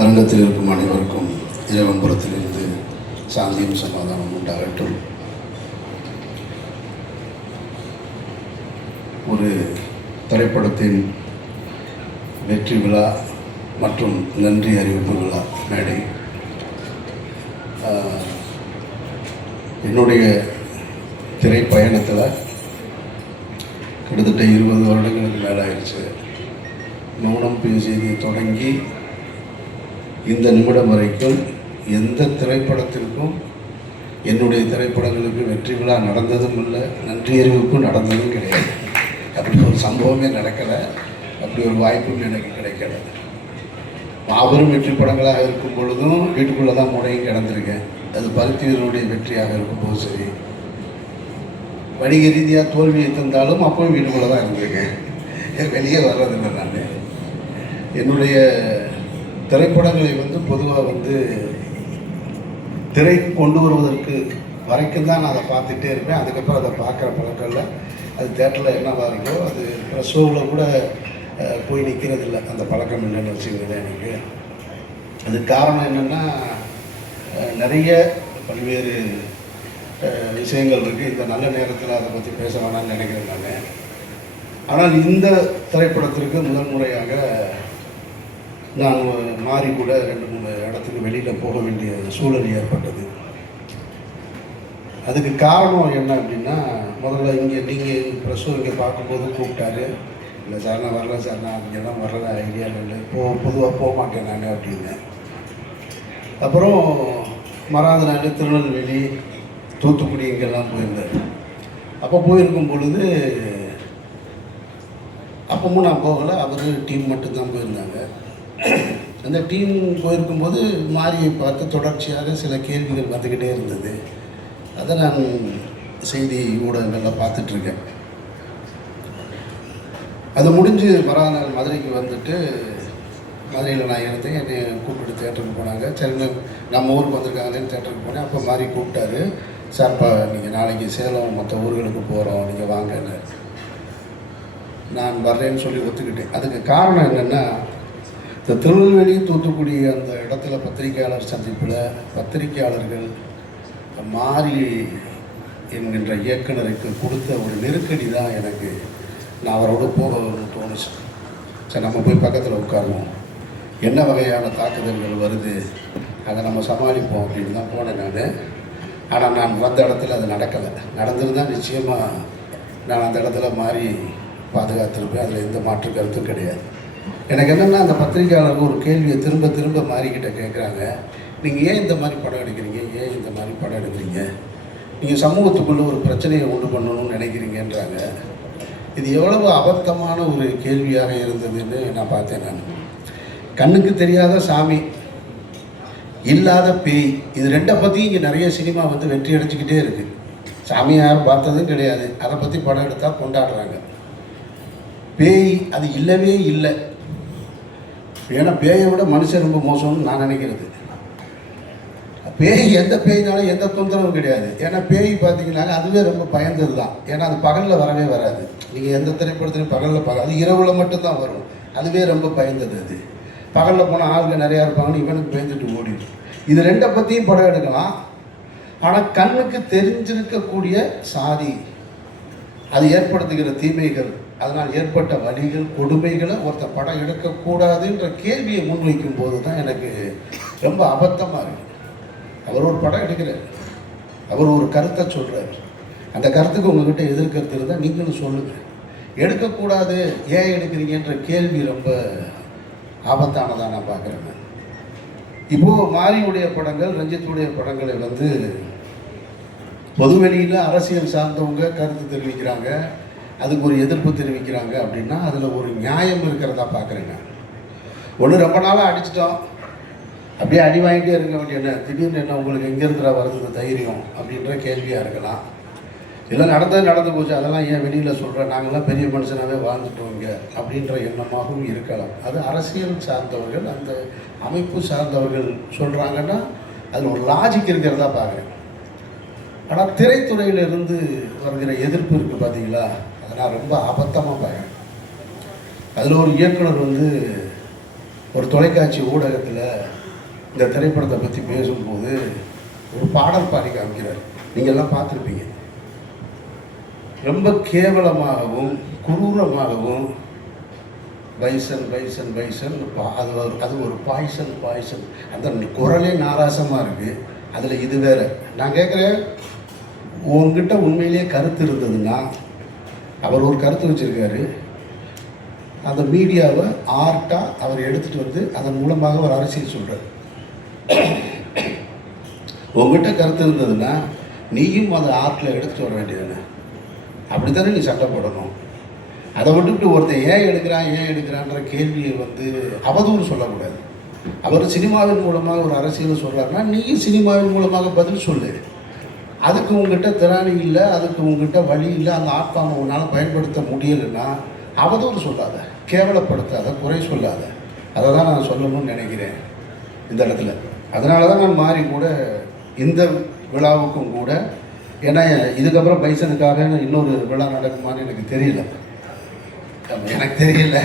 அரங்கத்தில் இருக்கும் அனைவருக்கும் இறைவன்புறத்திலிருந்து சாந்தியும் சமாதானம் உண்டாகட்டும். ஒரு திரைப்படத்தின் வெற்றி விழா மற்றும் நன்றி அறிவிப்பு விழா மேடை. என்னுடைய திரைப்பயணத்தில் கிட்டத்தட்ட இருபது வருடங்களுக்கு மேலே ஆயிடுச்சு மௌனம் பேசியதை தொடங்கி இந்த நிமிடம் வரைக்கும் எந்த திரைப்படத்திற்கும் என்னுடைய திரைப்படங்களுக்கு வெற்றி விழா நடந்ததும் இல்லை நன்றி அறிவிப்பும் நடந்ததும் கிடையாது. அப்படி ஒரு சம்பவமே நடக்கலை. அப்படி ஒரு வாய்ப்பும் எனக்கு கிடைக்கல. மாபெரும் வெற்றி படங்களாக இருக்கும் பொழுதும் வீட்டுக்குள்ளே தான் முறையும் கிடந்திருக்கேன். அது பருத்தியருடைய வெற்றியாக இருக்கும்போது சரி. வணிக ரீதியாக தோல்வியை தந்தாலும் அப்பவும் வீட்டுக்குள்ளே தான் இருந்திருக்கேன். வெளியே வர்றதில்லை நான். என்னுடைய திரைப்படங்களை வந்து பொதுவாக வந்து திரைக்கு கொண்டு வருவதற்கு வரைக்கும் தான் நான் அதை பார்த்துட்டே இருப்பேன். அதுக்கப்புறம் அதை பார்க்குற பழக்கம் இல்லை அது தேட்டரில் என்னவா இருக்கோ அது ஷோவில் கூட போய் நிற்கிறது இல்லை அந்த பழக்கம் இல்லைன்னு வச்சுக்கிறேன் எனக்கு. அதுக்கு காரணம் என்னென்னா நிறைய பல்வேறு விஷயங்கள் இருக்குது இந்த நல்ல நேரத்தில் அதை பற்றி பேச வேணாம்னு நினைக்கிறேன் நான். ஆனால் இந்த திரைப்படத்திற்கு முதல் முறையாக நான் மாறி கூட ரெண்டு மூணு இடத்துக்கு வெளியில் போக வேண்டிய சூழல் ஏற்பட்டது. அதுக்கு காரணம் என்ன அப்படின்னா முதல்ல இங்கே நீங்கள் ப்ரெஸ்ஸும் இங்கே பார்க்கும்போது கூப்பிட்டாரு. இல்லை சார் நான் வரல சார் நான் இங்கெல்லாம் வரல ஐடியா இல்லை. போ பொதுவாக போக மாட்டேன் நான் அப்படின்னு. அப்புறம் மறாத நாள் திருநெல்வேலி தூத்துக்குடி இங்கெல்லாம் போயிருந்தார். அப்போ போயிருக்கும் பொழுது அப்பவும் நான் போகலை. அவர் டீம் மட்டும்தான் போயிருந்தாங்க. அந்த டீம் போயிருக்கும்போது மாரியை பார்த்து தொடர்ச்சியாக சில கேள்விகள் வந்துக்கிட்டே இருந்தது. அதை நான் செய்தி ஊடகங்களில் பார்த்துட்ருக்கேன். அது முடிஞ்சு மறுநாள் மதுரைக்கு வந்துட்டு மதுரையில் நான் இருந்தேன். என்னை கூப்பிட்டு தேட்டருக்கு போனாங்க. சரி நம்ம ஊருக்கு வந்திருக்காங்களேன்னு தேட்டருக்கு போனேன். அப்போ மாதிரி கூப்பிட்டாரு. சார்ப்பா நீங்கள் நாளைக்கு சேலம் மற்ற ஊர்களுக்கு போகிறோம் நீங்கள் வாங்கன்னு. நான் வர்றேன்னு சொல்லி ஒத்துக்கிட்டேன். அதுக்கு காரணம் என்னென்னா இந்த திருநெல்வேலி தூத்துக்குடி அந்த இடத்துல பத்திரிகையாளர் சந்திப்பில் பத்திரிகையாளர்கள் மாறி என்கின்ற இயக்குனருக்கு கொடுத்த ஒரு நெருக்கடி தான் எனக்கு நான் அவரோட போகணும்னு தோணுச்சு. சரி நம்ம போய் பக்கத்தில் உட்காருவோம். என்ன வகையான தாக்குதல்கள் வருது அதை நம்ம சமாளிப்போம் அப்படின்னு தான் போனேன் நான். ஆனால் நான் வந்த இடத்துல அது நடக்கலை. நடந்திருந்தால் நிச்சயமாக நான் அந்த இடத்துல மாறி பாதுகாத்திருப்பேன். அதில் எந்த மாற்று கருத்தும் கிடையாது. எனக்கு என்னென்னா அந்த பத்திரிகையாளர்கள் ஒரு கேள்வியை திரும்ப திரும்ப மாறிக்கிட்ட கேட்குறாங்க நீங்கள் ஏன் இந்த மாதிரி படம் எடுக்கிறீங்க? ஏன் இந்த மாதிரி படம் எடுக்கிறீங்க? நீங்கள் சமூகத்துக்குள்ளே ஒரு பிரச்சனையை உண்டு பண்ணணும்னு நினைக்கிறீங்கன்றாங்க. இது எவ்வளவு அபத்தமான ஒரு கேள்வியாக இருந்ததுன்னு நான் பார்த்தேன் நான். கண்ணுக்கு தெரியாத சாமி இல்லாத பேய் இது ரெண்டை பற்றி இங்கே நிறைய சினிமா வந்து வெற்றி அடைச்சிக்கிட்டே இருக்குது சாமி யாரும் பார்த்ததும் கிடையாது. அதை பற்றி படம் எடுத்தால் கொண்டாடுறாங்க. பேய் அது இல்லவே இல்லை. ஏன்னா பேயை விட மனுஷன் ரொம்ப மோசம்னு நான் நினைக்கிறது. பேய் எந்த பேய்னாலும் எந்த தொந்தரவும் கிடையாது. ஏன்னா பேய் பார்த்தீங்கன்னா அதுவே ரொம்ப பயந்தது தான் ஏன்னா அது பகலில் வரவே வராது. நீங்கள் எந்த திரைப்படத்துலையும் பகலில் பார்க்க அது இரவில் மட்டும்தான் வரும். அதுவே ரொம்ப பயந்தது அது. பகலில் போனால் ஆளுங்க நிறையா இருப்பாங்கன்னு இவனுக்கு பயந்துட்டு ஓடிடும். இது ரெண்டை பற்றியும் படம் எடுக்கலாம். ஆனால் கண்ணுக்கு தெரிஞ்சிருக்கக்கூடிய சாதி அது ஏற்படுத்துகிற தீமைகள் அதனால் ஏற்பட்ட வழிகள் கொடுமைகளை ஒருத்தர் படம் எடுக்கக்கூடாதுன்ற கேள்வியை முன்வைக்கும் போது தான் எனக்கு ரொம்ப அபத்தமாக இருக்குது அவர் ஒரு படம் எடுக்கிறார். அவர் ஒரு கருத்தை சொல்கிறார் அந்த கருத்துக்கு உங்ககிட்ட எதிர்கருத்து இருந்தால் நீங்களும் சொல்லுங்கள் எடுக்கக்கூடாது ஏன் எடுக்கிறீங்கன்ற கேள்வி ரொம்ப ஆபத்தானதாக நான் பார்க்குறேன் இப்போது மாரியுடைய படங்கள் ரஞ்சித்துடைய படங்களை வந்து பொதுவெளியில் அரசியல் சார்ந்தவங்க கருத்து தெரிவிக்கிறாங்க. அதுக்கு ஒரு எதிர்ப்பு தெரிவிக்கிறாங்க அப்படின்னா அதில் ஒரு நியாயம் இருக்கிறதா பார்க்குறேங்க. ஒன்று ரொம்ப நாளாக அடிச்சிட்டோம். அப்படியே அடி வாங்கிட்டே இருக்க வேண்டிய என்ன? திடீர்னு என்ன உங்களுக்கு எங்கேருந்துடா வருது தைரியம் அப்படின்ற கேள்வியாக இருக்கலாம். இல்லை நடந்தது நடந்து போச்சு. அதெல்லாம் ஏன் வெளியில் சொல்கிறேன் நாங்கள்லாம் பெரிய மனுஷனாகவே வாழ்ந்துட்டோம் இங்கே அப்படின்ற எண்ணமாகவும் இருக்கலாம். அது அரசியல் சார்ந்தவர்கள் அந்த அமைப்பு சார்ந்தவர்கள் சொல்கிறாங்கன்னா அதில் ஒரு லாஜிக் இருக்கிறதா பார்க்குறேன். ஆனால் திரைத்துறையிலிருந்து வருகிற எதிர்ப்பு இருக்குது பார்த்தீங்களா நான் ரொம்ப அபத்தமாக பார்க்குறேன் அதில் ஒரு இயக்குனர் வந்து ஒரு தொலைக்காட்சி ஊடகத்தில் இந்த திரைப்படத்தை பற்றி பேசும்போது ஒரு பாடல் பாடி காமிக்கிறார். நீங்கள் எல்லாம் பார்த்துருப்பீங்க. ரொம்ப கேவலமாகவும் குரூரமாகவும் பைசன் பைசன் பைசன் பா- அது ஒரு அது ஒரு பாய்சன் பாய்சன். அந்த குரலே நாராசமாக இருக்குது அதில் இது வேறு. நான் கேட்குறேன் உங்ககிட்ட உண்மையிலேயே கருத்து இருந்ததுன்னா அவர் ஒரு கருத்து வச்சுருக்காரு. அந்த மீடியாவை ஆர்ட்டாக அவர் எடுத்துகிட்டு வந்து அதன் மூலமாக ஒரு அரசியல் சொல்கிறார் உங்ககிட்ட கருத்து இருந்ததுன்னா நீயும் அதை ஆர்ட்டில் எடுத்துகிட்டு வர வேண்டியதுன்னு அப்படி தானே நீ சண்டை போடணும்? அதை விட்டுவிட்டு ஒருத்தன் ஏன் எடுக்கிறான் ஏன் எடுக்கிறான்ற கேள்வியை வந்து அவதூறு சொல்லக்கூடாது. அவர் சினிமாவின் மூலமாக ஒரு அரசியலை சொல்கிறாருன்னா நீயும் சினிமாவின் மூலமாக பதில் சொல்லு. அதுக்கு உங்ககிட்ட திறனி இல்லை அதுக்கு உங்ககிட்ட வழி இல்லை அந்த ஆட்பாமை உன்னால் பயன்படுத்த முடியலைன்னா அவதூறு சொல்லாத கேவலப்படுத்தாத குறை சொல்லாத. அதை தான் நான் சொல்லணும்னு நினைக்கிறேன் இந்த இடத்துல. அதனால தான் நான் மாறி கூட இந்த விழாவுக்கும் கூட ஏன்னா இதுக்கப்புறம் பைசனுக்காக இன்னொரு விழா நடக்குமான்னு எனக்கு தெரியல. எனக்கு தெரியல.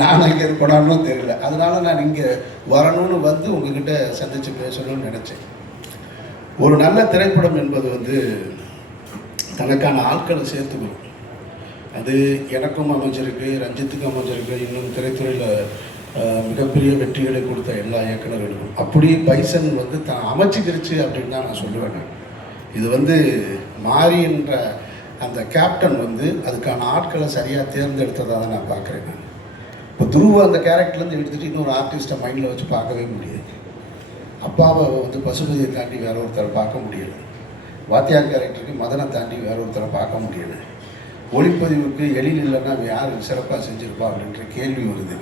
நான் அங்கே இருக்கணும்னு தெரியல. அதனால நான் இங்கே வரணும்னு வந்து உங்ககிட்ட சந்தித்து பேசணும்னு நினச்சேன். ஒரு நல்ல திரைப்படம் என்பது வந்து தனக்கான ஆட்களை சேர்த்துக்கணும் அது எனக்கும் அமைஞ்சிருக்கு ரஞ்சித்துக்கும் அமைஞ்சிருக்கு. இன்னும் திரைத்துறையில் மிகப்பெரிய வெற்றிகளை கொடுத்த எல்லா இயக்குநர்களுக்கும். அப்படி பைசன் வந்து தான் அமைச்சிக்கிருச்சு அப்படின்னு தான் நான் சொல்லுவேன் இது வந்து மாறின்ற அந்த கேப்டன் வந்து அதுக்கான ஆட்களை சரியாக தேர்ந்தெடுத்ததாக தான் நான் பார்க்குறேன் நான் இப்போ துருவ அந்த கேரக்டர்லேருந்து எடுத்துகிட்டு இன்னொரு ஆர்டிஸ்ட்டை மைண்டில் வச்சு பார்க்கவே முடியாது. அப்பாவை வந்து பசுபதியை தாண்டி வேற ஒருத்தரை பார்க்க முடியலை. வாத்தியார் கேரக்டருக்கு மதனை தாண்டி வேற ஒருத்தரை பார்க்க முடியலை. ஒளிப்பதிவுக்கு எழில் இல்லைன்னா யார் சிறப்பாக செஞ்சுருப்பா அப்படின்ற கேள்வி வருது.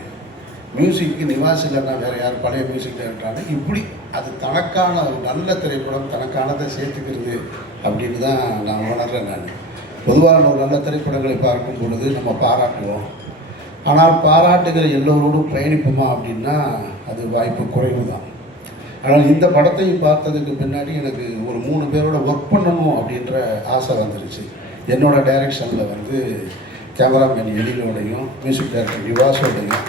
மியூசிக்கு நிவாஸ் இல்லைன்னா வேறு யார் பழைய மியூசிக் டைரக்டரான இப்படி அது தனக்கான ஒரு நல்ல திரைப்படம் தனக்கானதை சேர்த்துக்கிறது அப்படின்னு தான் நான் உணர்கிறேன் நான். பொதுவாக ஒரு நல்ல திரைப்படங்களை பார்க்கும் பொழுது நம்ம பாராட்டுவோம். ஆனால் பாராட்டுகிற எல்லோரோடும் பயணிப்போமா அப்படின்னா அது வாய்ப்பு குறைவு தான் ஆனால் இந்த படத்தையும் பார்த்ததுக்கு பின்னாடி எனக்கு ஒரு மூணு பேரோட ஒர்க் பண்ணணும் அப்படின்ற ஆசை வந்துருச்சு. என்னோட டைரக்ஷனில் வந்து கேமராமேன் எழிலோடையும் மியூசிக் டைரக்டர் நிவாஸோடையும்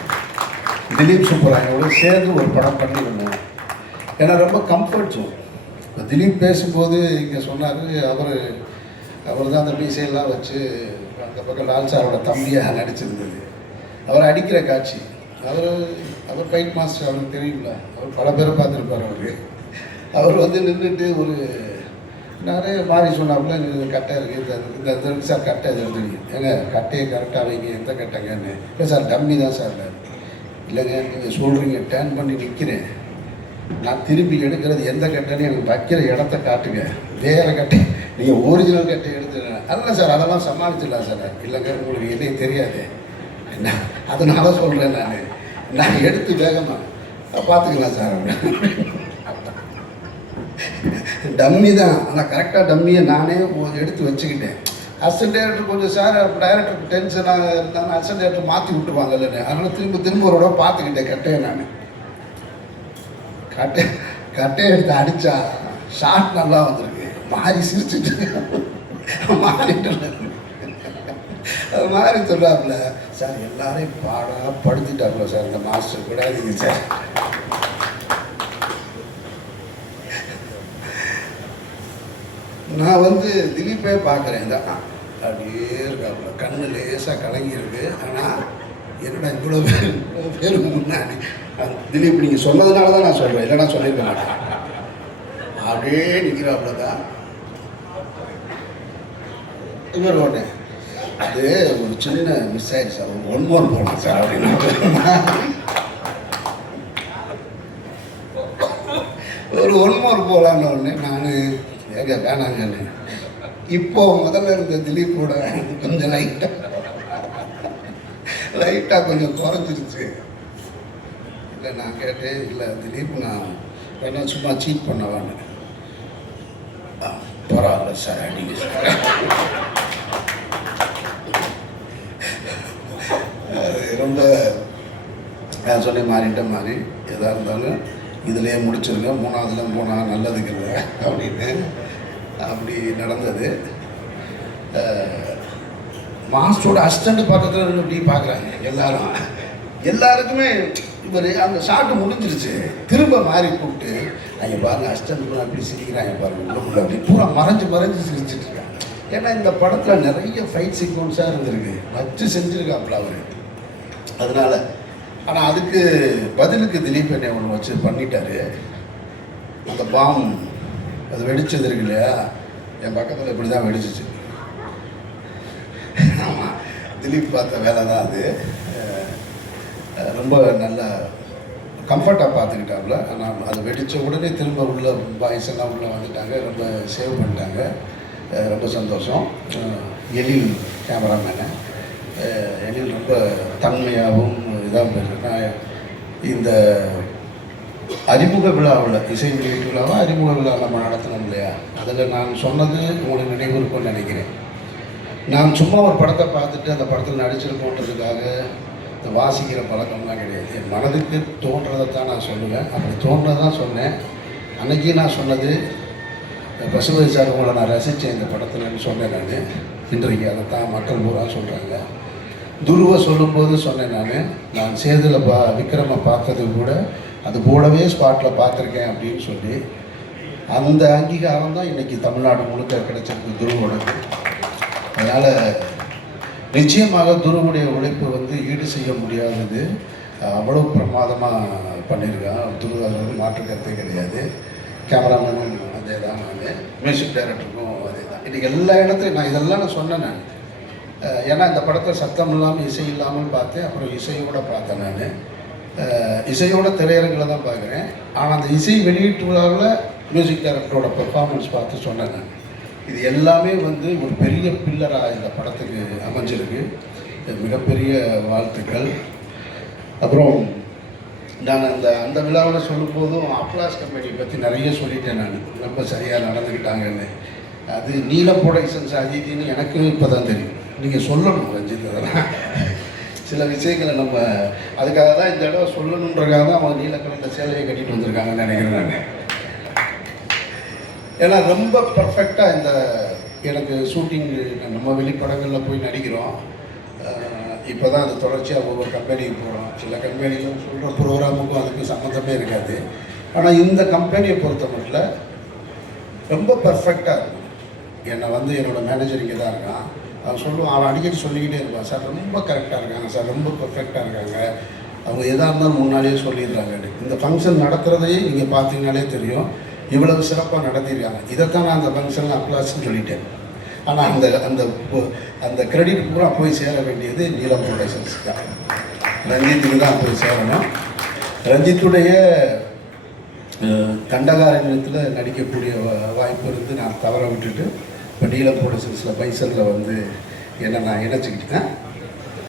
திலீப் சுப்பராயோட சேர்ந்து ஒரு படம் பண்ணியிருந்தேன் ஏன்னா ரொம்ப கம்ஃபர்ட் ஜோன் இப்போ திலீப் பேசும்போது இங்கே சொன்னார் அவர் அவர் தான் அந்த மீசையெல்லாம் வச்சு அந்த பக்கம் லால் சாரோட தம்பியாக நடிச்சிருந்தது. அவர் அடிக்கிற காட்சி. அவர் அவர் ஃபைட் மாஸ்டர் அவருக்கு தெரியும்ல அவர் பல பேரை பார்த்துருப்பார் அவர். அவர் வந்து நின்றுட்டு ஒரு நிறைய மாறி சொன்னாப்புல இது கட்டை இருக்குது இந்த இந்த இந்த சார் கட்டை இது எழுதுங்க ஏங்க கட்டையை கரெக்டாக வைங்க எந்த கட்டைங்கன்னு. இல்லை சார் டம்மி தான் சார் இல்லைங்க நீங்கள் சொல்கிறீங்க டேர்ன் பண்ணி நிற்கிறேன் நான் திருப்பி எடுக்கிறது எந்த கட்டைன்னு எனக்கு வைக்கிற இடத்த காட்டுங்க. வேறு கட்டை நீங்கள் ஒரிஜினல் கட்டை எடுத்துருங்க அதெல்லாம் சார் அதெல்லாம் சமாளிச்சிடலாம் சார். இல்லைங்க உங்களுக்கு என்னையும் தெரியாது. என்ன அதனால சொல்கிறேன் நான். நான் எடுத்து வேகமாக பார்த்துக்கலாம் சார். டம்மி தான். ஆனால் கரெக்டாக டம்மியை நானே எடுத்து வச்சுக்கிட்டேன். அசன் டேரக்டர் கொஞ்சம் சார் டைரக்டருக்கு டென்ஷனாக இருந்தாலும் அசன் டேரக்டர் மாற்றி விட்டுருவாங்க இல்லைன்னு அதனால் திரும்ப திரும்ப ஒரு தடவை பார்த்துக்கிட்டேன் கட்டையை நான். கட்டை கட்டையை எடுத்து அடித்தா ஷார்ட் நல்லா வந்திருக்கு. மாறி சிரிச்சுட்டு மாறிட்டு அது மாதிரி சொல்கிறாப்புல சார் எல்லாரையும் பாடாக படுத்திட்டாப்புல சார் இந்த மாஸ்டர் கூட நீங்கள் சார். நான் வந்து திலீப்பே பார்க்குறேன் தான். அப்படியே இருக்காப்புல. கண்ணு லேசாக கலங்கியிருக்கு. ஆனால் என்னடா இவ்வளோ பேர் இவ்வளோ பேர் முன்னாடி? திலீப் நீங்கள் சொன்னதுனால தான் நான் சொல்கிறேன் இல்லைன்னா சொல்லியிருக்க மாட்டேன். அப்படியே நிற்கிறாப்புல தான். இவர் ஒன்று அது ஒரு சின்ன மிஸ் ஆயிடுச்சு. சார் ஒரு ஒன் மோர் போகலாம் சார் அப்படின்னு. ஒரு ஒன் மோர் போகலான்னு உடனே நான் ஏங்க வேணாங்கன்னு. இப்போ முதல்ல இருந்த திலீப்போட கொஞ்சம் லைட்டாக லைட்டாக கொஞ்சம் குறைஞ்சிருச்சு. இல்லை நான் கேட்டேன் இல்லை திலீப் நான் வேணா சும்மா சீட் பண்ணவான்னு "ஆ, பரவாயில்ல சார் அடிங்க சார் அது ரொம்ப நான் சொல்லி மாறிட்ட மாதிரி எதாக இருந்தாலும் இதிலே முடிச்சிருங்க மூணாவதுல போனால் நல்லதுக்கு இல்லை அப்படின்னு அப்படி நடந்தது. மாஸ்டரோட அசிஸ்டண்ட் பக்கத்தில் இருந்து இப்படி பார்க்குறாங்க எல்லாரும். எல்லாருக்குமே இவர் அந்த ஷாட்டு முடிஞ்சிருச்சு. திரும்ப மாறி கூப்பிட்டு அங்கே பாருங்க அஸ்டன் அப்படி சிரிக்கிறாங்க பாருங்க உள்ளுக்குள்ள அப்படி பூரா மறைஞ்சு மறைஞ்சு சிரிச்சிட்டு இருக்காங்க. ஏன்னா இந்த படத்தில் நிறைய ஃபைட் சீக்வன்ஸாக இருந்திருக்கு. வச்சு செஞ்சுருக்காப்புல அவர். அதனால ஆனால் அதுக்கு பதிலுக்கு திலீப் என்னை ஒன்று வச்சு பண்ணிட்டாரு. அந்த பாம் அது வெடிச்சது இருக்கு இல்லையா? என் பக்கத்தில் இப்படி தான் வெடிச்சிச்சு. ஆமாம் திலீப் பார்த்த வேலை தான் அது ரொம்ப நல்ல கம்ஃபர்ட்டாக பார்த்துக்கிட்டாப்புல. ஆனால் அது வெடித்த உடனே திரும்ப உள்ள பாய்ஸ் எல்லாம் உள்ளே வந்துட்டாங்க. ரொம்ப சேவ் பண்ணிட்டாங்க. ரொம்ப சந்தோஷம். எழில் கேமராமேனு எழில் ரொம்ப தன்மையாகவும் இதாக போயிருக்கேன் இந்த அறிமுக விழாவில் இசை வெளியீட்டு விழாவை அறிமுக விழா நம்ம நடத்தினோம் இல்லையா? அதில் நான் சொன்னது உங்களுக்கு நினைவு நினைக்கிறேன். நான் சும்மா ஒரு படத்தை பார்த்துட்டு அந்த படத்தில் நடிச்சிருக்கோன்றதுக்காக இந்த வாசிக்கிற பழக்கம்லாம் கிடையாது. என் மனதுக்கு தோன்றதை தான் நான் சொல்லுவேன். அப்படி தோன்றதை தான் சொன்னேன். அன்றைக்கி நான் சொன்னது பசுபதி சார் உங்களை நான் ரசித்தேன் இந்த படத்தில்னு சொன்னேன் நான். இன்றைக்கு அதை தான் மக்கள் பூரா சொல்கிறாங்க துருவ சொல்லும்போது சொன்னேன் நான். நான் சேதுல பா விக்ரமை பார்த்தது கூட அது போலவே ஸ்பாட்டில் பார்த்துருக்கேன் அப்படின்னு சொல்லி. அந்த அங்கீகாரம் தான் இன்னைக்கு தமிழ்நாடு முழுக்க கிடைச்சிருக்கு துருவோடது. அதனால் நிச்சயமாக துருவுடைய உழைப்பு வந்து ஈடு செய்ய முடியாதது. அவ்வளோ பிரமாதமாக பண்ணியிருக்கான் துரு அது மாற்று கருத்தே கிடையாது. கேமராமேனும் அதே தான் நான். மியூசிக் டைரக்டருக்கும் அதே தான் இன்றைக்கி எல்லா இடத்துலையும் நான் இதெல்லாம் நான் சொன்னேன் நான். ஏன்னா இந்த படத்தை சத்தம் இல்லாமல் இசை இல்லாமல் பார்த்தேன் அப்புறம் இசையோட பார்த்தேன் நான். இசையோட திரையரங்கில் தான் பார்க்குறேன். ஆனால் அந்த இசை வெளியீட்டு விழாவில் மியூசிக் டைரக்டரோட பெர்ஃபார்மன்ஸ் பார்த்து சொன்னேன் நான். இது எல்லாமே வந்து ஒரு பெரிய பில்லராக இந்த படத்துக்கு அமைஞ்சிருக்கு. மிகப்பெரிய வாழ்த்துக்கள். அப்புறம் நான் அந்த அந்த விழாவில் சொல்லும்போதும் அப்ளாஸ் கம்பெனியை பற்றி நிறைய சொல்லிட்டேன் நான். ரொம்ப சரியாக நடந்துக்கிட்டாங்கன்னு. அது நீல ப்ரொடக்ஷன்ஸ் அதிதின்னு எனக்கு இப்போ தான் தெரியும். நீங்கள் சொல்லணும் ரஞ்சித் அதெல்லாம் சில விஷயங்களை நம்ம அதுக்காக தான் இந்த இடம் சொல்லணுன்றக்காக தான் அவங்க நீல சேலையை கட்டிட்டு வந்திருக்காங்கன்னு நினைக்கிறேன் நான். ஏன்னா ரொம்ப பர்ஃபெக்டாக இந்த எனக்கு ஷூட்டிங் நம்ம வெளிப்படங்களில் போய் நடிக்கிறோம். இப்போ தான் அது தொடர்ச்சியாக ஒவ்வொரு கம்பெனிக்கு போகிறோம் சில கம்பெனியும் சொல்கிற ப்ரோக்ராமுக்கும் அதுக்கு சம்மந்தமே இருக்காது. ஆனால் இந்த கம்பெனியை பொறுத்த மட்டும் ரொம்ப பர்ஃபெக்டாக இருக்கும். என்னை வந்து என்னோடய மேனேஜர் இங்கே தான் இருக்கான். அவன் சொல்லுவான் அவன் அடிக்கடி சொல்லிக்கிட்டே இருப்பான் சார் ரொம்ப கரெக்டாக இருக்காங்க சார் ரொம்ப பர்ஃபெக்டாக இருக்காங்க. அவங்க எதாக இருந்தாலும் முன்னாடியே சொல்லிடுறாங்க. இந்த ஃபங்க்ஷன் நடத்துகிறதையே நீங்கள் பார்த்தீங்கனாலே தெரியும். இவ்வளவு சிறப்பாக நடத்தியிருக்காங்க. இதைத்தான் நான் அந்த ஃபங்க்ஷனில் அப்ளாஸ்ன்னு சொல்லிட்டேன். ஆனால் அந்த அந்த அந்த கிரெடிட் பூரா போய் சேர வேண்டியது நீலம் ப்ரொடக்ஷன்ஸ் தான். ரஞ்சித்துக்கு தான் போய் சேரணும். ரஞ்சித்துடைய அஹ், தண்டகாரண்யத்தில் நடிக்கக்கூடிய வாய்ப்பு இருந்து நான் தவற விட்டுட்டு இப்போ நீலம் ப்ரொடக்ஷன்ஸில் பைசலில் வந்து என்ன நான் இணைச்சிக்கிட்டேன்.